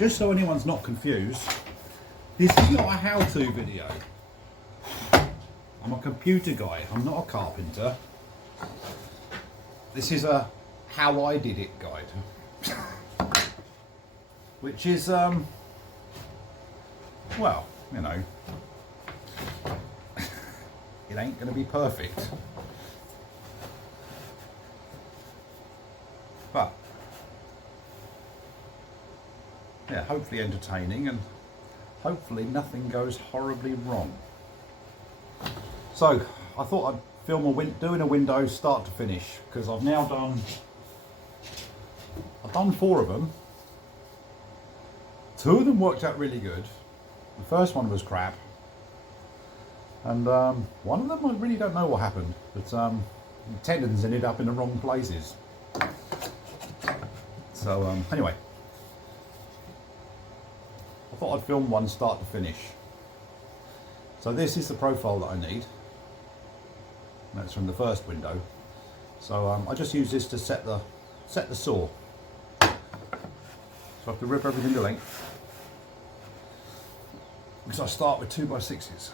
just so anyone's not confused, this is not a how-to video. I'm a computer guy, I'm not a carpenter. This is a how I did it guide. Which is, well, you know, it ain't going to be perfect. But, yeah, hopefully entertaining and hopefully nothing goes horribly wrong. So, I thought I'd film doing a window start to finish, because I've now done 4 of them. 2 of them worked out really good. The first one was crap. And one of them I really don't know what happened, but the tenons ended up in the wrong places. So anyway, I thought I'd film one start to finish. So this is the profile that I need. That's from the first window. So I just use this to set the saw. So I have to rip everything to length, because I start with 2x6s.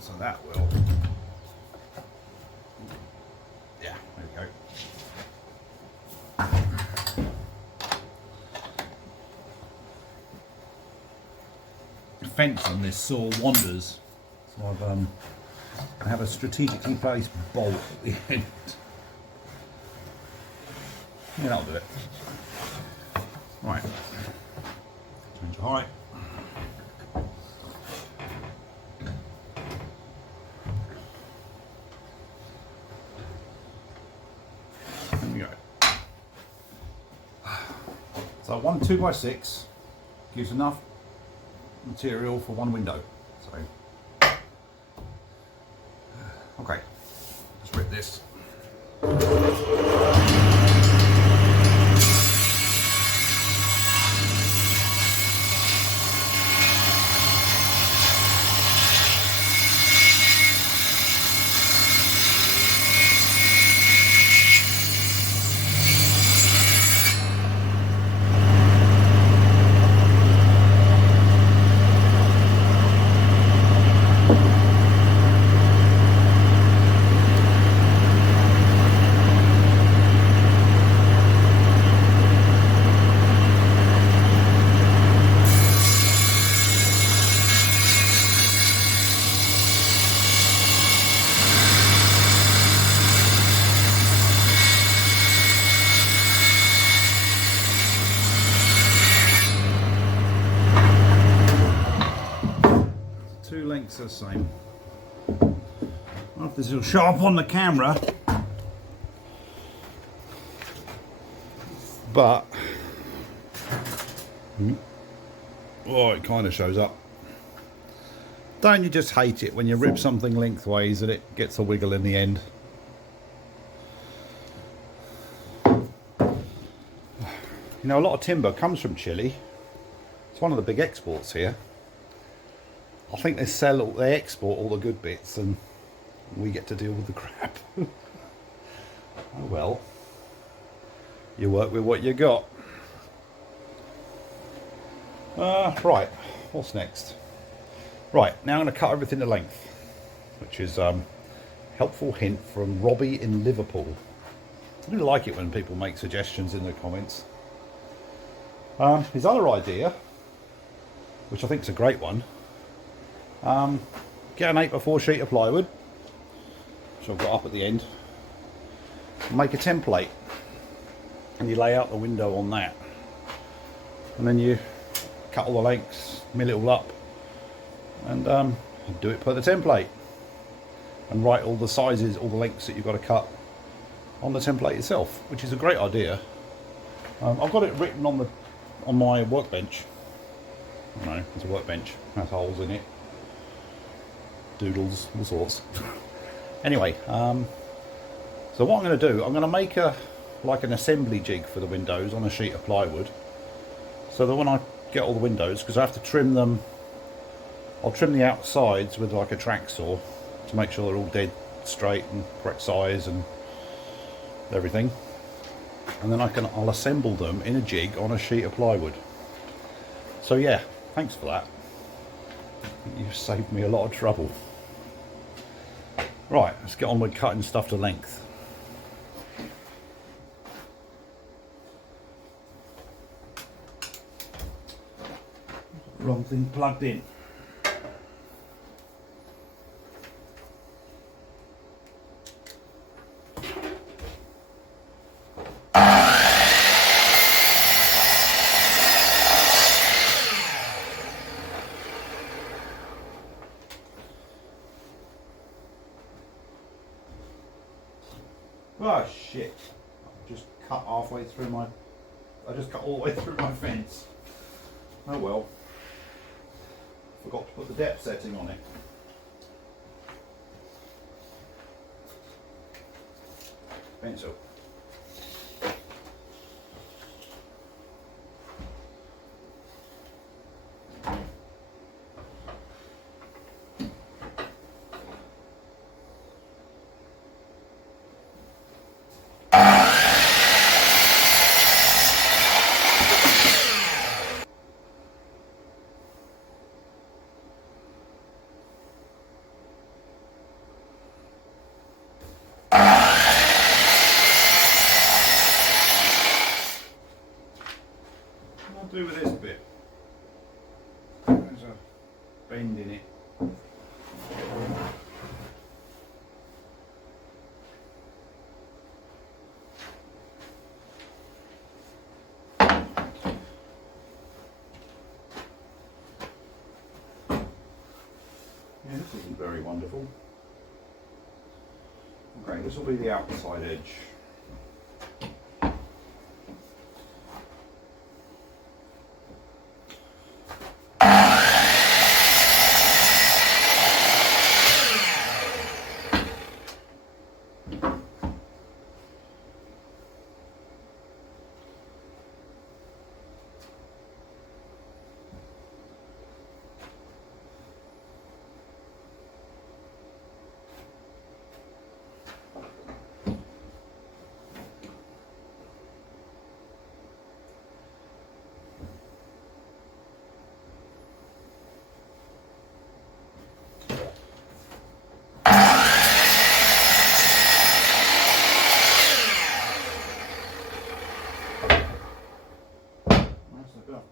So that will, yeah, there we go. The fence on this saw wanders, so I have a strategically placed bolt at the end. Yeah, that'll do it. Right, change the height. There we go. So one 2x6 gives enough material for one window. So, okay, let's rip this. Lengths are the same. I don't know if this will show up on the camera, but oh, it kind of shows up. Don't you just hate it when you rip something lengthways and it gets a wiggle in the end? You know, a lot of timber comes from Chile. It's one of the big exports here. I think they export all the good bits and we get to deal with the crap. Oh well, you work with what you got. Right, what's next? Right, now I'm going to cut everything to length, which is helpful hint from Robbie in Liverpool. I really like it when people make suggestions in the comments. His other idea, which I think is a great one, get an 8x4 sheet of plywood, which I've got up at the end, and make a template, and you lay out the window on that, and then you cut all the lengths, mill it all up, and do it per the template, and write all the sizes, all the lengths that you've got to cut on the template itself, which is a great idea. I've got it written on my workbench. No, it's a workbench, has holes in it, doodles, all sorts. Anyway, so what I'm going to do, I'm going to make like an assembly jig for the windows on a sheet of plywood, so that when I get all the windows, because I have to trim them, I'll trim the outsides with like a track saw to make sure they're all dead straight and correct size and everything. and then I'll assemble them in a jig on a sheet of plywood. So yeah, thanks for that. You've saved me a lot of trouble. Right, let's get on with cutting stuff to length. Wrong thing plugged in. Oh shit, I just cut halfway through my, I just cut all the way through my fence. Oh well, forgot to put the depth setting on it. Pencil. Do with this bit. There's a bend in it. Yeah, this isn't very wonderful. Okay, this will be the outside edge.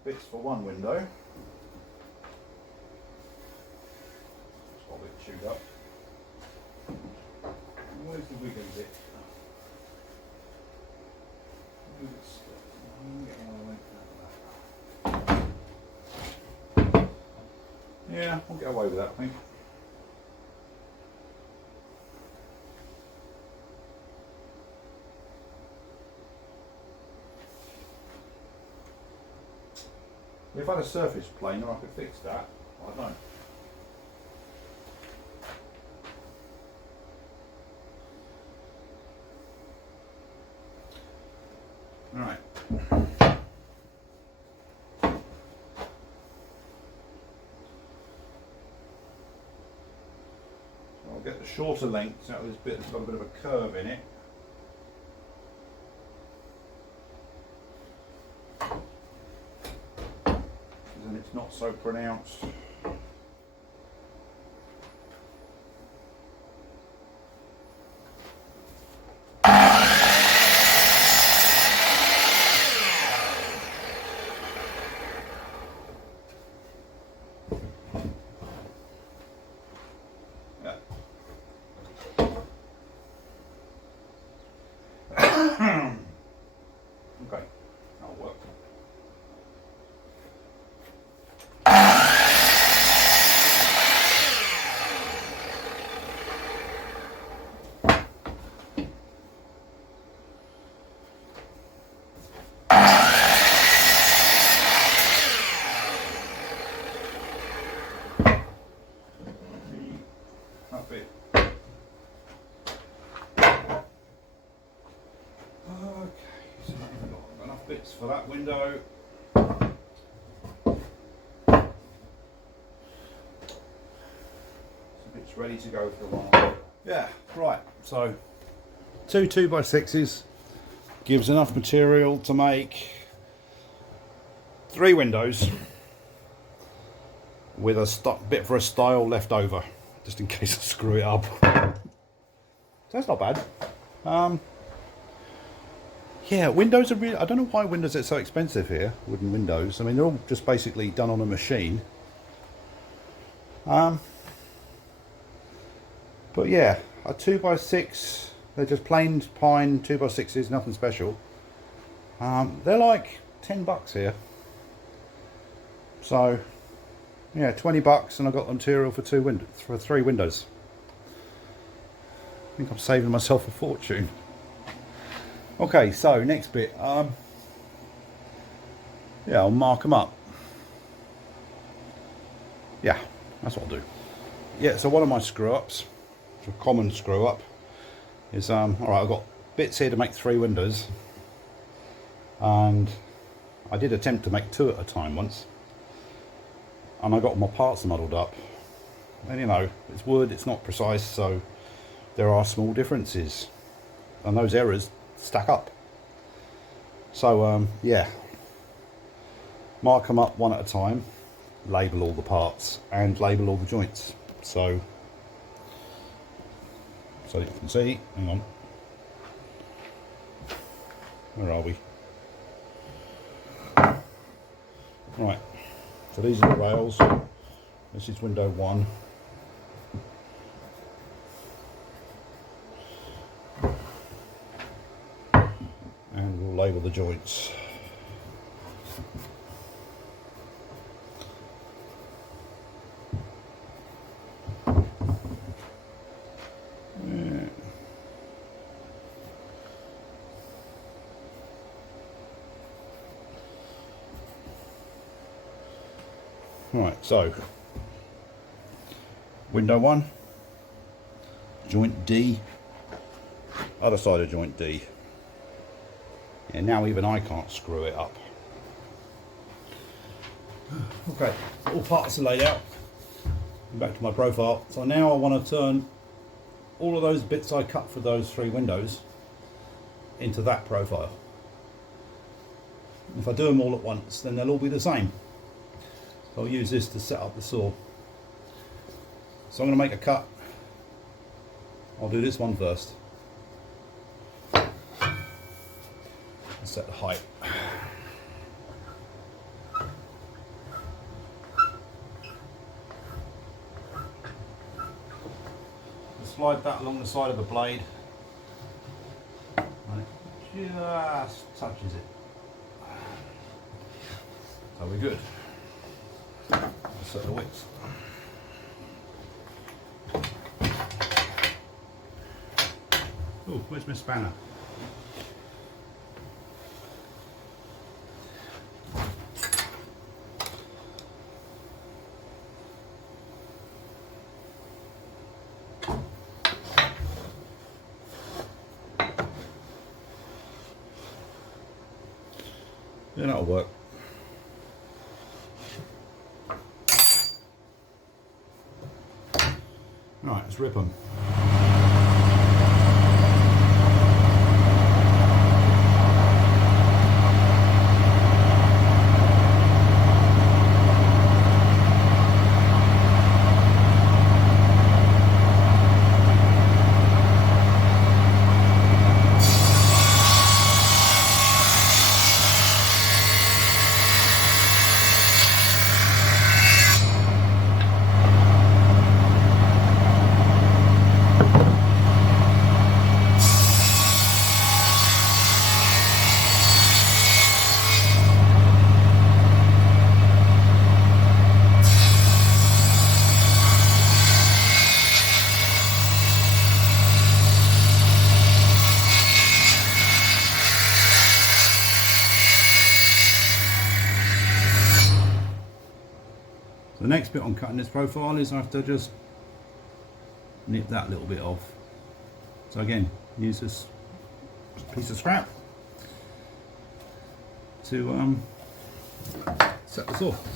Bits for one window. It's got a bit chewed up. Where's the wiggly bit? Yeah, we'll get away with that, I think. If I had a surface planer, I could fix that. I don't. All right. So I'll get the shorter lengths out of this bit that's got a bit of a curve in it. And it's not so pronounced. Yeah. Okay, that'll work. That bit. Okay, so I've got enough bits for that window. It's ready to go for a while. Yeah, right, so two 2x6s, gives enough material to make 3 windows with a bit for a stile left over, just in case I screw it up. So that's not bad. Yeah, windows are really, I don't know why windows are so expensive here, wooden windows. I mean, they're all just basically done on a machine. But yeah, a 2x6, they're just plain pine 2x6s, nothing special. They're like $10 here. So yeah, $20, and I got the material for 3 windows. I think I'm saving myself a fortune. Okay, so next bit, yeah, I'll mark them up. Yeah, that's what I'll do. Yeah, so one of my screw ups, a common screw up, is all right, I've got bits here to make 3 windows, and I did attempt to make 2 at a time once, and I got all my parts muddled up. And you know, it's wood, it's not precise, so there are small differences, and those errors stack up. So yeah, mark them up one at a time, label all the parts and label all the joints, so you can see. Hang on, where are we? Right, so these are the rails. This is window 1. And we'll label the joints. Yeah. Right, so window 1, joint D, other side of joint D. And now even I can't screw it up. Okay, all parts are laid out. Back to my profile. So now I want to turn all of those bits I cut for those 3 windows into that profile. If I do them all at once, then they'll all be the same. So I'll use this to set up the saw. So I'm going to make a cut. I'll do this one first. Set the height. Slide that along the side of the blade, and it just touches it. So we're good. I'll set the width. Oh, where's my spanner? Yeah, that'll work. Right, let's rip them. The next bit on cutting this profile is I have to just nip that little bit off. So again, use this piece of scrap to set this off.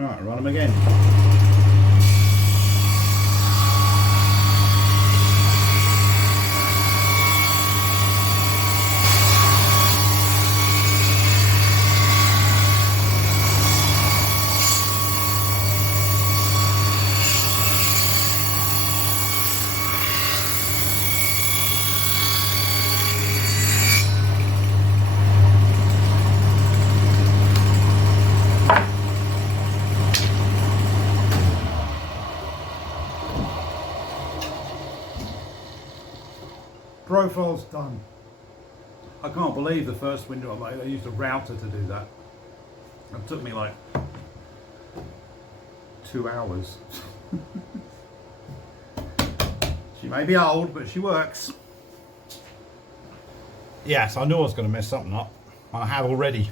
Right, run them again. Profile's done. I can't believe the first window I made, I used a router to do that. It took me like 2 hours. She may be old, but she works. Yes, I knew I was going to mess something up. I have already.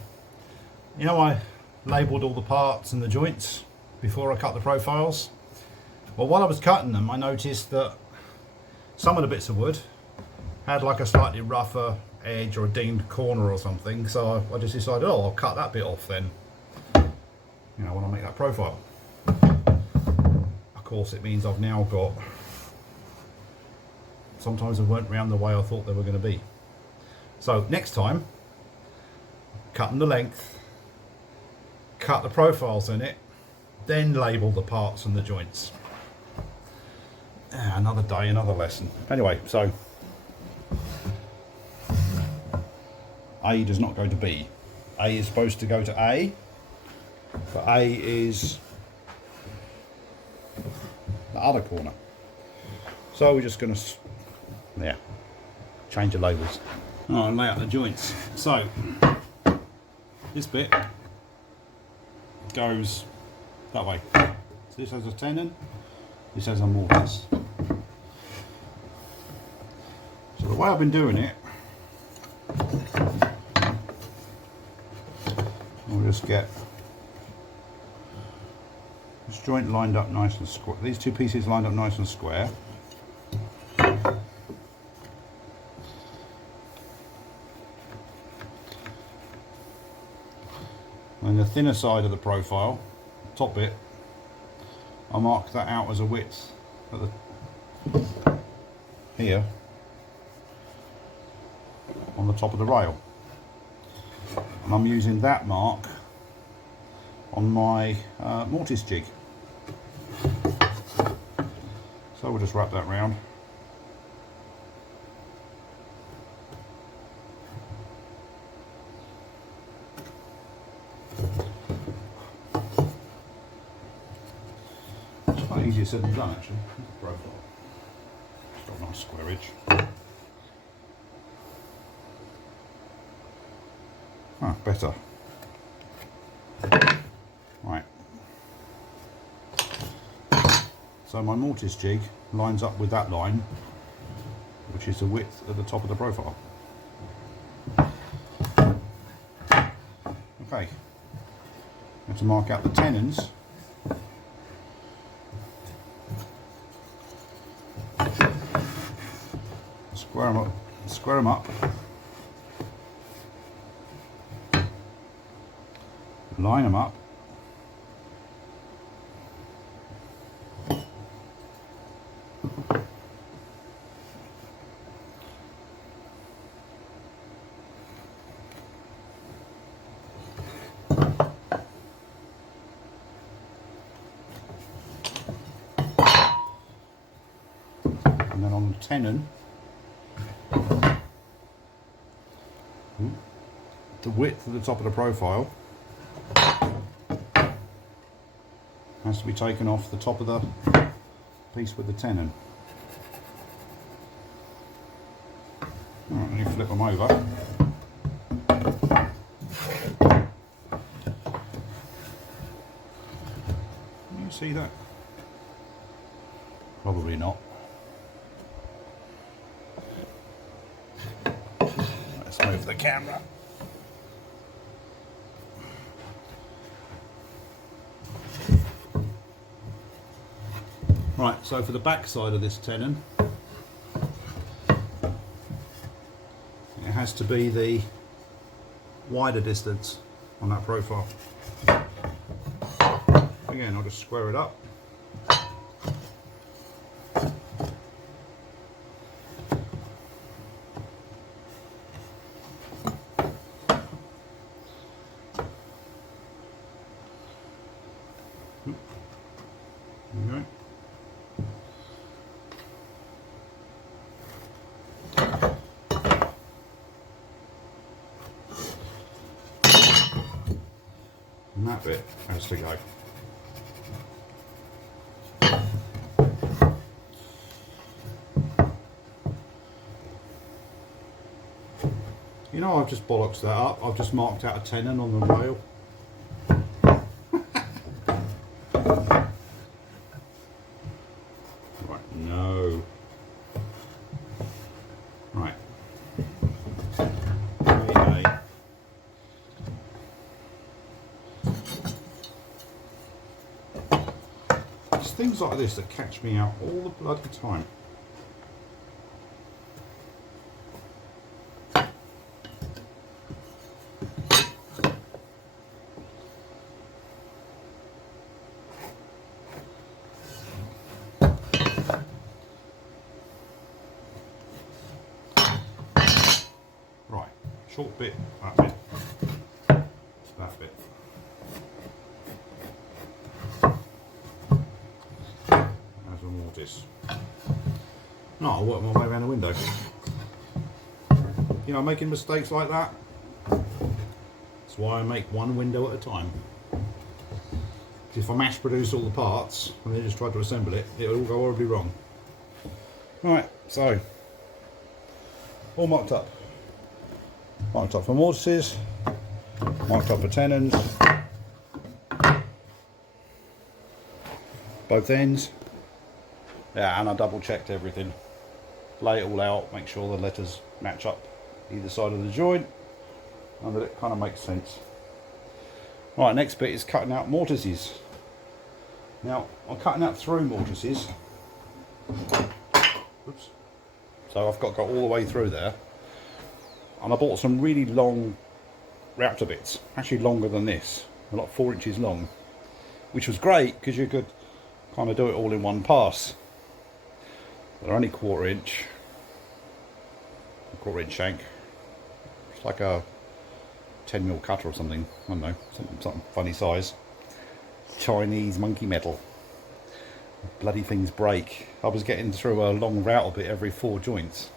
You know, I labelled all the parts and the joints before I cut the profiles. Well, while I was cutting them, I noticed that some of the bits of wood had like a slightly rougher edge or a dinged corner or something, so I just decided, oh, I'll cut that bit off then, you know, when I make that profile. Of course, it means I've now got, sometimes they weren't round the way I thought they were going to be. So next time, cut them the length, cut the profiles in it, then label the parts and the joints. Another day, another lesson. Anyway, so A does not go to B. A is supposed to go to A, but A is the other corner. So we're just going to, yeah, change the labels. Oh, and lay out the joints. So this bit goes that way. So this has a tenon, this has a mortise. So the way I've been doing it, we'll just get this joint lined up nice and square. These two pieces lined up nice and square. And the thinner side of the profile, top bit, I'll mark that out as a width at the, here on the top of the rail. And I'm using that mark on my mortise jig. So we'll just wrap that round. It's quite easier said than done actually. Profile. It's got a nice square edge. Ah, better. Right. So my mortise jig lines up with that line, which is the width at the top of the profile. Okay. I have to mark out the tenons. Square them up. Line them up. And then on the tenon, the width of the top of the profile has to be taken off the top of the piece with the tenon. Alright, then you flip them over. Can you see that? Probably not. Let's move the camera. Right, so for the back side of this tenon, it has to be the wider distance on that profile. again, I'll just square it up. Okay. And that bit has to go. You know, I've just bollocks that up. I've just marked out a tenon on the rail. Right, no. Right. Okay. It's things like this that catch me out all the bloody time. Right, short bit, that bit, that bit. As a mortise. No, I'll work my way around the window. You know, making mistakes like that. That's why I make one window at a time. If I mass produce all the parts and then just try to assemble it, it'll all go horribly wrong. Right, so all marked up. Marked up for mortises, marked up for tenons, both ends. Yeah, and I double checked everything. Lay it all out, make sure the letters match up either side of the joint, and that it kind of makes sense. Right, next bit is cutting out mortises. Now, I'm cutting out through mortises. Oops. So I've got to go all the way through there. And I bought some really long router bits, actually longer than this, like 4 inches long, which was great because you could kind of do it all in one pass. They're only quarter inch shank. It's like a 10mm cutter or something. I don't know, something funny size. Chinese monkey metal. Bloody things break. I was getting through a long router bit every 4 joints.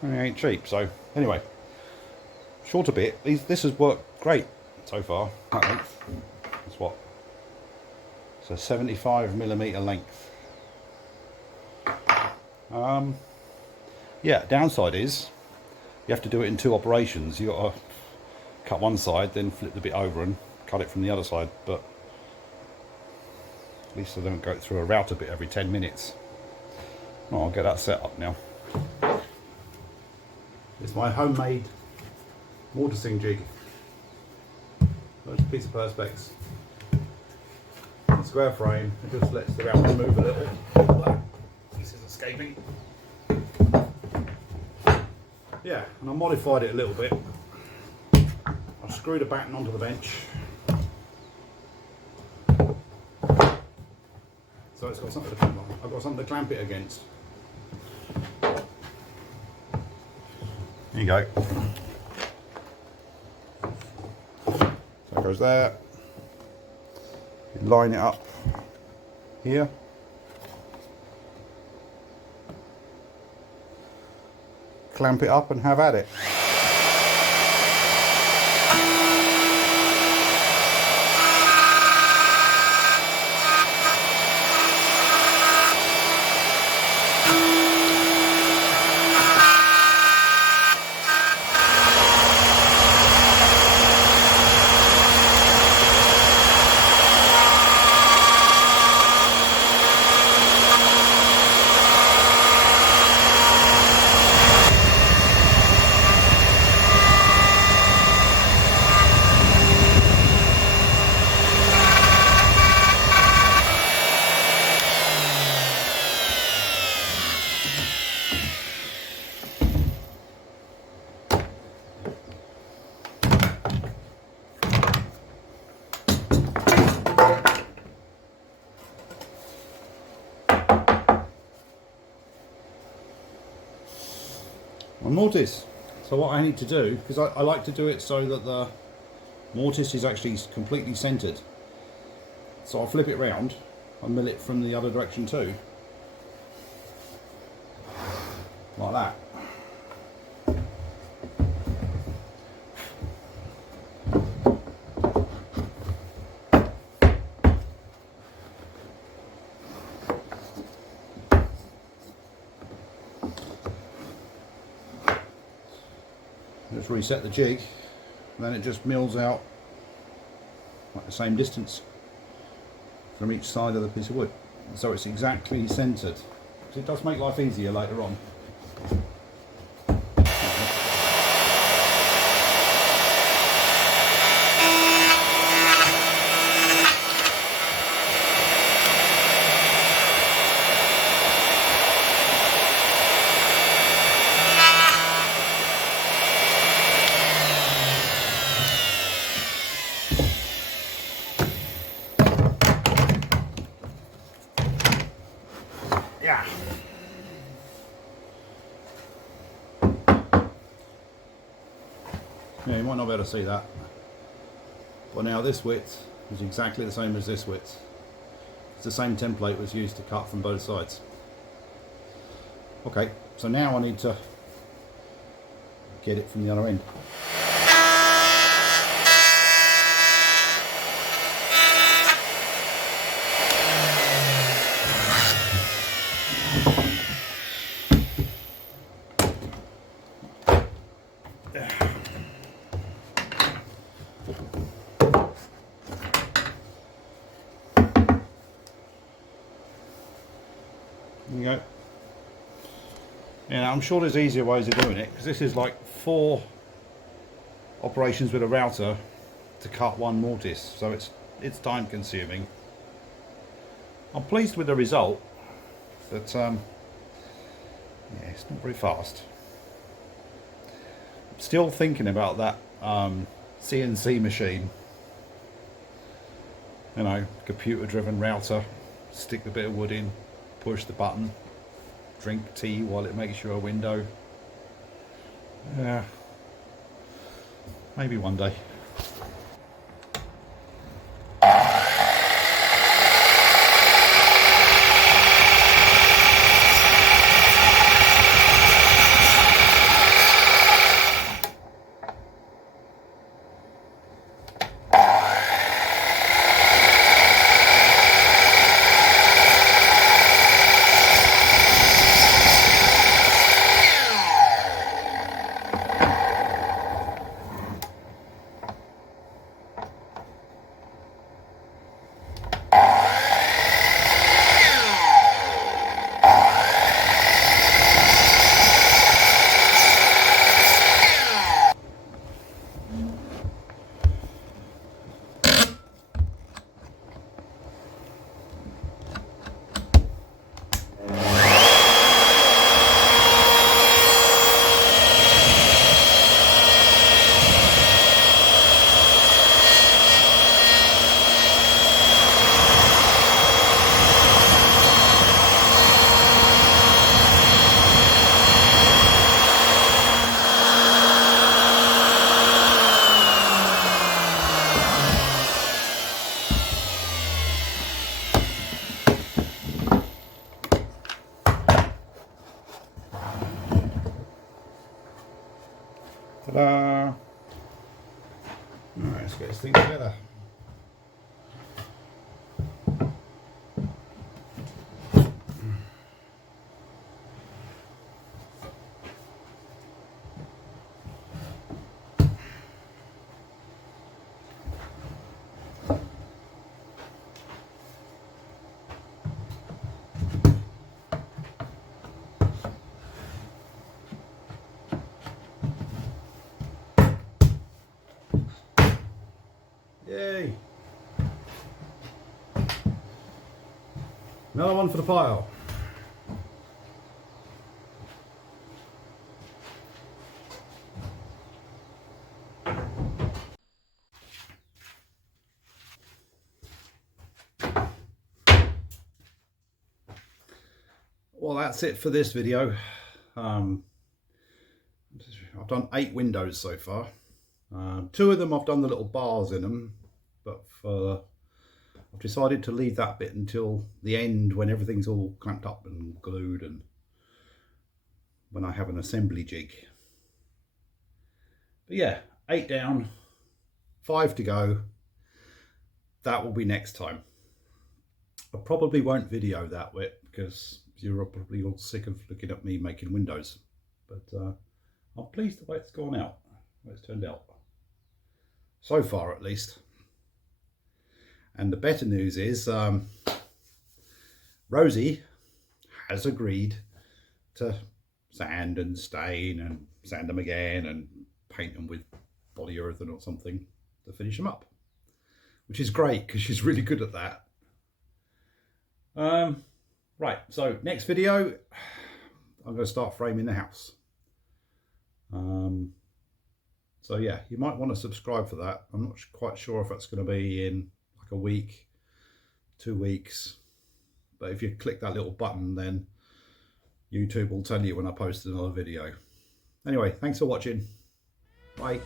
It ain't cheap. So anyway, shorter bit. This has worked great so far. That length. That's what. It's a 75mm length. Yeah. Downside is you have to do it in 2 operations. You got to cut one side, then flip the bit over and cut it from the other side. But at least I don't go through a router bit every 10 minutes. Oh, I'll get that set up now. It's my homemade mortising jig. Just a piece of perspex. Square frame. It just lets the router move a little. That piece is escaping. Yeah, and I modified it a little bit. I screwed a batten onto the bench. So it's got something to clamp on. I've got something to clamp it against. There you go. So it goes there. You line it up here. Clamp it up and have at it. mortise. So what I need to do, because I like to do it so that the mortise is actually completely centered. So I'll flip it round and mill it from the other direction too. Like that. Just reset the jig, and then it just mills out like the same distance from each side of the piece of wood, so it's exactly centered. It does make life easier later on. Yeah. Yeah, you might not be able to see that. But now this width is exactly the same as this width. It's the same template was used to cut from both sides. Okay, so now I need to get it from the other end. There you go. Yeah, I'm sure there's easier ways of doing it, because this is like 4 operations with a router to cut one mortise, so it's time consuming. I'm pleased with the result, but yeah, it's not very fast. I'm still thinking about that CNC machine, you know, computer driven router. Stick the bit of wood in, push the button, drink tea while it makes you a window. Yeah, maybe one day. Ta-da! Alright, let's get this thing together. Yay! Another one for the pile. Well, that's it for this video. I've done 8 windows so far. 2 of them I've done the little bars in them, but I've decided to leave that bit until the end when everything's all clamped up and glued and when I have an assembly jig. But yeah, 8 down, 5 to go. That will be next time. I probably won't video that bit because you're probably all sick of looking at me making windows. But I'm pleased the way it's gone out, the way it's turned out. So far at least. And the better news is Rosie has agreed to sand and stain and sand them again and paint them with polyurethane or something to finish them up, which is great because she's really good at that. Right, so next video I'm going to start framing the house. So yeah, you might want to subscribe for that. I'm not quite sure if that's going to be in like a week, 2 weeks, but if you click that little button then YouTube will tell you when I post another video. Anyway, thanks for watching. Bye.